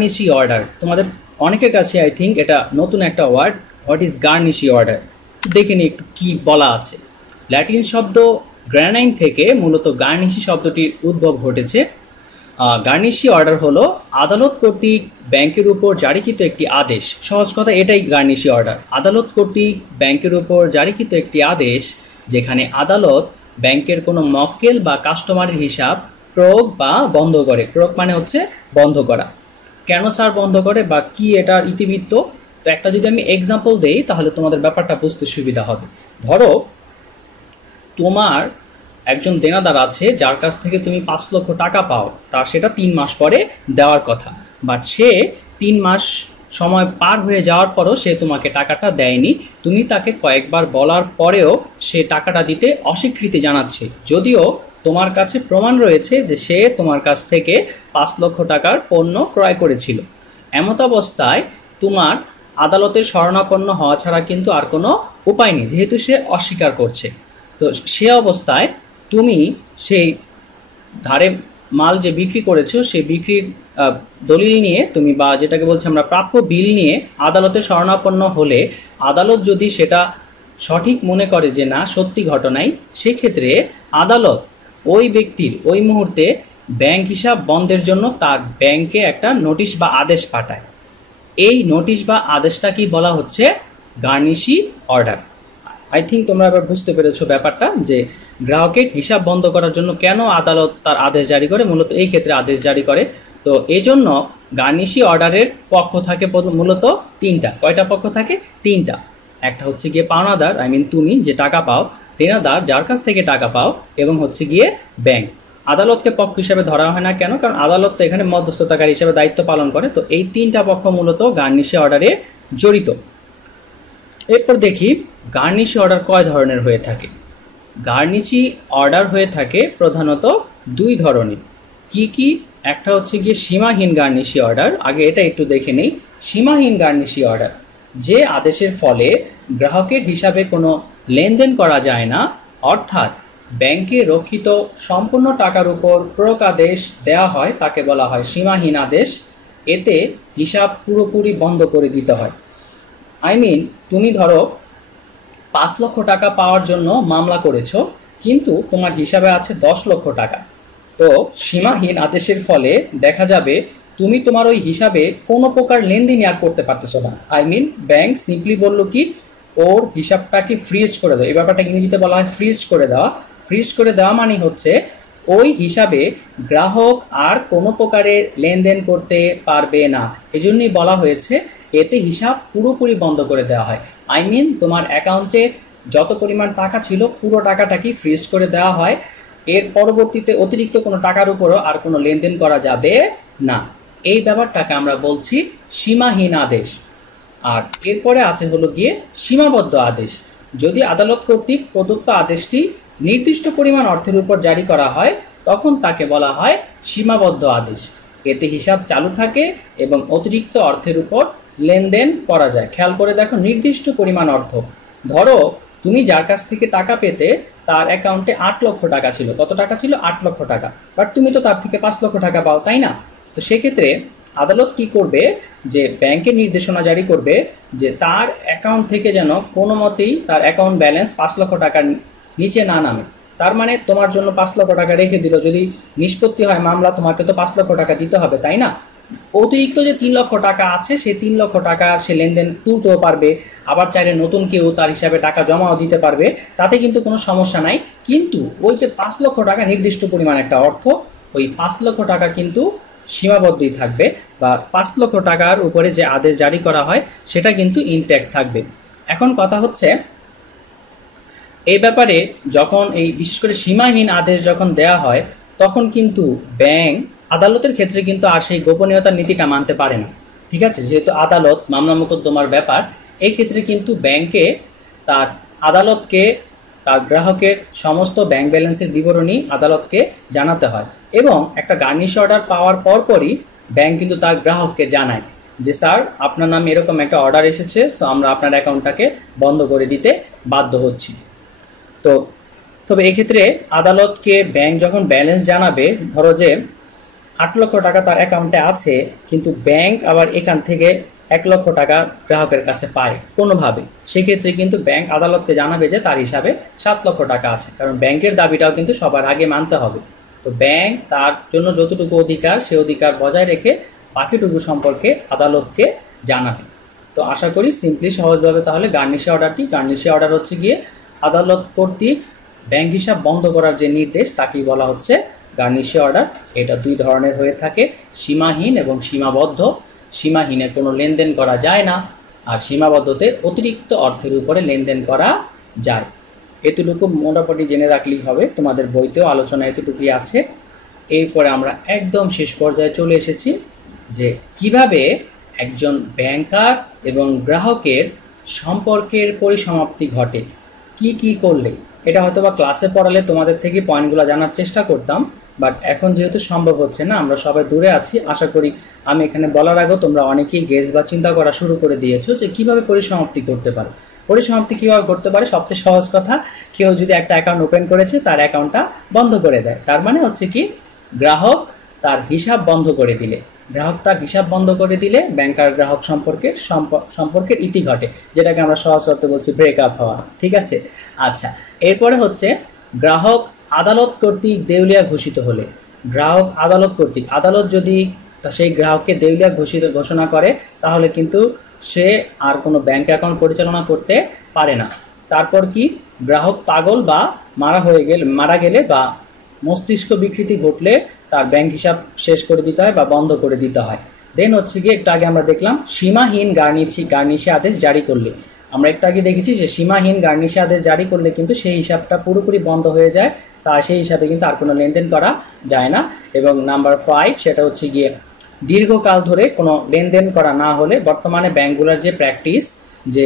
গার্নিশি order, তোমাদের অনেকের কাছে আই থিঙ্ক এটা নতুন একটা word. What is garnishee order? দেখে নিই একটু কি বলা আছে। ল্যাটিন শব্দ গ্র্যানাইন থেকে মূলত গার্নিশি শব্দটির উদ্ভব ঘটেছে। গার্নিশি অর্ডার হলো আদালত কর্তৃক ব্যাংকের উপর জারিকৃত একটি আদেশ। সহজ কথা, এটাই গার্নিশি অর্ডার। আদালত কর্তৃক ব্যাংকের উপর জারিকৃত একটি আদেশ যেখানে আদালত ব্যাংকের কোনো মক্কেল বা কাস্টমারের হিসাব প্রয়োগ বা বন্ধ করে। প্রয়োগ মানে হচ্ছে বন্ধ করা। কেন স্যার বন্ধ করে বা কি এটার ইতিবৃত্ত, তো একটা যদি আমি এক্সাম্পল দেই তাহলে তোমাদের ব্যাপারটা বুঝতে সুবিধা হবে। ধরো তোমার একজন দেনাদার আছে যার কাছ থেকে তুমি 5 লক্ষ টাকা পাও, তার সেটা 3 মাস পরে দেওয়ার কথা, বাট সে 3 মাস সময় পার হয়ে যাওয়ার পরও সে তোমাকে টাকাটা দেয়নি। তুমি তাকে কয়েকবার বলার পরেও সে টাকাটা দিতে অস্বীকৃতি জানাচ্ছে, যদিও তোমার কাছে প্রমাণ রয়েছে যে সে তোমার কাছ থেকে 5 লক্ষ টাকার পণ্য ক্রয় করেছিল। এমত অবস্থায় তোমার আদালতের শরণাপন্ন হওয়া ছাড়া কিন্তু আর কোনো উপায় নেই, যেহেতু সে অস্বীকার করছে। তো সে অবস্থায় তুমি সেই ধারে মাল যে বিক্রি করেছো সেই বিক্রির দলিল নিয়ে তুমি, বা যেটাকে বলছি আমরা প্রাপ্য বিল নিয়ে আদালতে শরণাপন্ন হলে আদালত যদি সেটা সঠিক মনে করে যে না সত্যি ঘটনাই, সেক্ষেত্রে আদালত ওই ব্যক্তির ওই মুহূর্তে ব্যাংক হিসাব বন্ধের জন্য তার ব্যাংকে একটা নোটিশ বা আদেশ পাঠায়। এই নোটিশ বা আদেশটা কি বলা হচ্ছে? গার্নিশি অর্ডার। আই থিঙ্ক তোমরা এবার বুঝতে পেরেছো ব্যাপারটা, যে গ্রাহকের হিসাব বন্ধ করার জন্য কেন আদালত তার আদেশ জারি করে, মূলত এই ক্ষেত্রে আদেশ জারি করে। তো এই জন্য গার্নিশি অর্ডারের পক্ষ থাকে মূলত 3টা। কয়টা পক্ষ থাকে? 3টা। একটা হচ্ছে গিয়ে পাওনাদার, আই মিন তুমি যে টাকা পাও, দেনাদার যার কাছ থেকে টাকা পাও, এবং হচ্ছে গিয়ে ব্যাংক। আদালতকে পক্ষ হিসেবে ধরা হয় না কেন? কারণ আদালত তো এখানে মধ্যস্থতাকারী হিসেবে দায়িত্ব পালন করে। তো এই 3টা পক্ষ মূলত গার্নিশি অর্ডারে জড়িত। এরপর দেখি গার্নিশি অর্ডার কয় ধরনের হয়ে থাকে। গার্নিশি অর্ডার হয়ে থাকে প্রধানত 2 ধরনের। কি কি? একটা হচ্ছে গিয়ে সীমাহীন গার্নিশি অর্ডার। আগে এটা একটু দেখে নেই। সীমাহীন গার্নিশি অর্ডার, যে আদেশের ফলে গ্রাহকের হিসাবে কোনো লেনদেন করা যায় না, অর্থাৎ ব্যাংকে রক্ষিত সম্পূর্ণ টাকার উপর প্রয়োগ আদেশ দেওয়া হয়, তাকে বলা হয় সীমাহীন আদেশ। এতে হিসাব পুরোপুরি বন্ধ করে দিতে হয়। আই মিন, তুমি ধরো 5 লক্ষ টাকা পাওয়ার জন্য মামলা করেছো, কিন্তু তোমার হিসাবে আছে 10 লক্ষ টাকা। তো সীমাহীন আদেশের ফলে দেখা যাবে তুমি তোমার ওই হিসাবে কোনো প্রকার লেনদেন আর করতে পারতেছো না। আই মিন, ব্যাংক সিম্পলি বললো কি, ওর হিসাবটাকে ফ্রিজ করে দাও। এই ব্যাপারটা ইংরেজিতে বলা হয় ফ্রিজ করে দেওয়া। ফ্রিজ করে দেওয়া মানে হচ্ছে ওই হিসাবে গ্রাহক আর কোনো প্রকারের লেনদেন করতে পারবে না। এজন্যই বলা হয়েছে এতে হিসাব পুরোপুরি বন্ধ করে দেওয়া হয়। আই মিন, তোমার অ্যাকাউন্টে যত পরিমাণ টাকা ছিল পুরো টাকাটাকে ফ্রিজ করে দেওয়া হয়। এর পরবর্তীতে অতিরিক্ত কোনো টাকার উপরও আর কোনো লেনদেন করা যাবে না। এই ব্যাপারটাকে আমরা বলছি সীমাহীন আদেশ। আর এরপরে আছে হলো গিয়ে সীমাবদ্ধ আদেশ। যদি আদালত কর্তৃক প্রদত্ত আদেশটি নির্দিষ্ট পরিমাণ অর্থের উপর জারি করা হয়, তখন তাকে বলা হয় সীমাবদ্ধ আদেশ। এতে হিসাব চালু থাকে এবং অতিরিক্ত অর্থের উপর লেনদেন করা যায়। খেয়াল করে দেখো, নির্দিষ্ট পরিমাণ অর্থ। ধরো তুমি যার কাছ থেকে টাকা পেতে, তার অ্যাকাউন্টে 8 লক্ষ টাকা ছিল। কত টাকা ছিল? 8 লক্ষ টাকা। বাট তুমি তো তার থেকে 5 লক্ষ টাকা পাও, তাই না? তো সেক্ষেত্রে আদালত কি করবে, যে ব্যাংকের নির্দেশনা জারি করবে যে তার অ্যাকাউন্ট থেকে যেন কোনো মতেই তার অ্যাকাউন্ট ব্যালেন্স 5 লক্ষ টাকার নিচে না নামে। তার মানে তোমার জন্য 5 লক্ষ টাকা রেখে দিল, যদি নিষ্পত্তি হয় মামলা, তোমাকে তো 5 লক্ষ টাকা দিতে হবে, তাই না? অতিরিক্ত যে 3 লক্ষ টাকা আছে, সেই 3 লক্ষ টাকা সে লেনদেন তুলতেও পারবে, আবার চাইলে নতুন কেউ তার হিসাবে টাকা জমাও দিতে পারবে, তাতে কিন্তু কোনো সমস্যা নাই। কিন্তু ওই যে 5 লক্ষ টাকা নির্দিষ্ট পরিমাণ একটা অর্থ, ওই 5 লক্ষ টাকা কিন্তু সীমাবদ্ধই থাকবে, বা 5 লক্ষ টাকার উপরে যে আদেশ জারি করা হয় সেটা কিন্তু ইনট্যাক্ট থাকবে। এখন কথা হচ্ছে, এই ব্যাপারে যখন এই বিশেষ করে সীমাহীন আদেশ যখন দেয়া হয়, তখন কিন্তু ব্যাংক আদালতের ক্ষেত্রে কিন্তু আর সেই গোপনীয়তার নীতিটা মানতে পারে না। ঠিক আছে? যেহেতু আদালত মামলা মোকদ্দমার ব্যাপার, এই ক্ষেত্রে কিন্তু ব্যাংকে তার আদালতকে তার গ্রাহকের সমস্ত ব্যাংক ব্যালেন্সের বিবরণী আদালতকে জানাতে হয়। এবং একটা গার্নিশ অর্ডার পাওয়ার পরপরই ব্যাংক কিন্তু তার গ্রাহককে জানায় যে স্যার, আপনার নামে এরকম একটা অর্ডার এসেছে, সো আমরা আপনার অ্যাকাউন্টটাকে বন্ধ করে দিতে বাধ্য হচ্ছি। তো তবে এক্ষেত্রে আদালতকে ব্যাংক যখন ব্যালেন্স জানাবে, ধরো যে 8 লক্ষ টাকা তার অ্যাকাউন্টে আছে, কিন্তু ব্যাংক আবার এখান থেকে 1 লক্ষ টাকা গ্রাহকের কাছে পায় কোনোভাবে, সেক্ষেত্রে কিন্তু ব্যাংক আদালতকে জানাবে যে তার হিসাবে 7 লক্ষ টাকা আছে, কারণ ব্যাংকের দাবিটাও কিন্তু সবার আগে মানতে হবে। তো ব্যাংক তার জন্য যতটুকু অধিকার, সে অধিকার বজায় রেখে বাকিটুকু সম্পর্কে আদালতকে জানাবে। তো আশা করি সিম্পলি সহজভাবে তাহলে গার্নিশি অর্ডারটি, গার্নিশি অর্ডার হচ্ছে গিয়ে আদালত কর্তৃক ব্যাংক হিসাব বন্ধ করার যে নির্দেশ তাকেই বলা হচ্ছে গার্নিশি অর্ডার। এটা দুই ধরনের হয়ে থাকে, সীমাহীন এবং সীমাবদ্ধ। সীমাহীনে কোনো লেনদেন করা যায় না, আর সীমাবদ্ধতে অতিরিক্ত অর্থের উপরে লেনদেন করা যায়। এতটুকু মোটামুটি জেনে রাখলেই হবে, তোমাদের বইতেও আলোচনা এতটুকুই আছে। এরপরে আমরা একদম শেষ পর্যায়ে চলে এসেছি যে কিভাবে একজন ব্যাংকার এবং গ্রাহকের সম্পর্কের পরিসমাপ্তি ঘটে, কি করলে। এটা হয়তো বা ক্লাসে পড়ালে তোমাদের থেকে পয়েন্টগুলো জানার চেষ্টা করতাম, বাট এখন যেহেতু সম্ভব হচ্ছে না, আমরা সবাই দূরে আছি, আশা করি আমি এখানে বলার আগেও তোমরা অনেকেই গেস বা চিন্তা করা শুরু করে দিয়েছো যে কিভাবে পরিসমাপ্তি করতে পারে। পরিসমাপ্তি কিভাবে করতে পারে, সবচেয়ে সহজ কথা, কেউ যদি একটা অ্যাকাউন্ট ওপেন করেছে তার অ্যাকাউন্টটা বন্ধ করে দেয়, তার মানে হচ্ছে কি গ্রাহক তার হিসাব বন্ধ করে দিলে, ব্যাংকার গ্রাহক সম্পর্কের ইতি ঘটে, যেটাকে আমরা সহজ অর্থে বলছি ব্রেকআপ হওয়া। ঠিক আছে, আচ্ছা। এরপরে হচ্ছে গ্রাহক আদালত কর্তৃক দেউলিয়া ঘোষিত হলে, আদালত যদি সেই গ্রাহককে দেউলিয়া ঘোষণা করে, তাহলে কিন্তু সে আর কোনো ব্যাংক অ্যাকাউন্ট পরিচালনা করতে পারে না। তারপর কি, গ্রাহক পাগল বা মারা গেলে বা মস্তিষ্ক বিকৃতি ঘটলে তার ব্যাংক হিসাব শেষ করে দিতে হয় বা বন্ধ করে দিতে হয়। দেন হচ্ছে গিয়ে একটু আগে আমরা দেখলাম সীমাহীন গার্নিশি আদেশ জারি করলে, আমরা একটু আগে দেখেছি যে সীমাহীন গার্নিশি আদেশ জারি করলে কিন্তু সেই হিসাবটা পুরোপুরি বন্ধ হয়ে যায়, তা সেই হিসাবে কিন্তু আর কোনো লেনদেন করা যায় না। এবং নাম্বার 5, সেটা হচ্ছে গিয়ে দীর্ঘকাল ধরে কোনো লেনদেন করা না হলে, বর্তমানে ব্যাংকগুলোর যে প্র্যাকটিস যে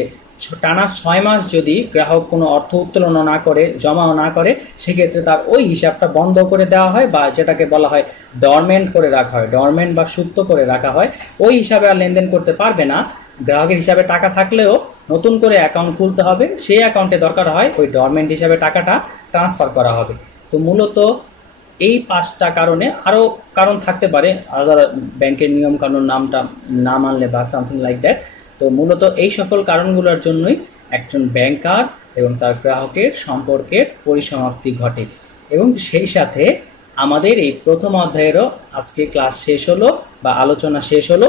টানা 6 মাস যদি গ্রাহক কোনো অর্থ উত্তোলন না করে, জমাও না করে, সেক্ষেত্রে তার ওই হিসাবটা বন্ধ করে দেওয়া হয়, বা যেটাকে বলা হয় ডরমেন্ট করে রাখা হয়, ডরমেন্ট বা সুপ্ত করে রাখা হয়। ওই হিসাবে আর লেনদেন করতে পারবে না। গ্রাহকের হিসাবে টাকা থাকলেও নতুন করে অ্যাকাউন্ট খুলতে হবে, সেই অ্যাকাউন্টে দরকার হয় ওই ডরমেন্ট হিসাবে টাকাটা ট্রান্সফার করা হবে। তো মূলত এই 5টা কারণে, আরও কারণ থাকতে পারে, আলাদা ব্যাংকের নিয়ম কানুন নামটা না মানলে বা সামথিং লাইক দ্যাট। তো মূলত এই সকল কারণগুলোর জন্যই একজন ব্যাংকার এবং তার গ্রাহকের সম্পর্কের পরিসমাপ্তি ঘটে। এবং সেই সাথে আমাদের এই প্রথম অধ্যায়েরও আজকে ক্লাস শেষ হলো বা আলোচনা শেষ হলো।